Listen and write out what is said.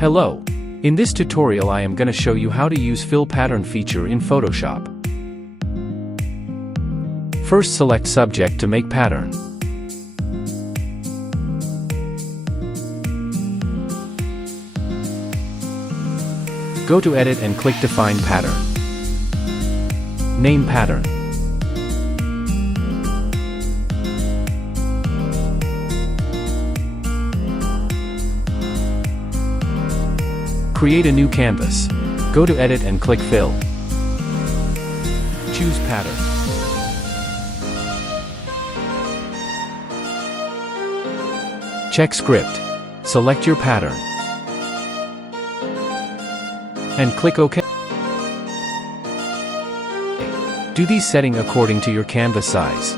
Hello. In this tutorial I am gonna show you how to use fill pattern feature in Photoshop. First select subject to make pattern. Go to edit and click define pattern. Name pattern. Create a new canvas. Go to edit and click fill. Choose pattern. Check script. Select your pattern. And click OK. Do these settings according to your canvas size.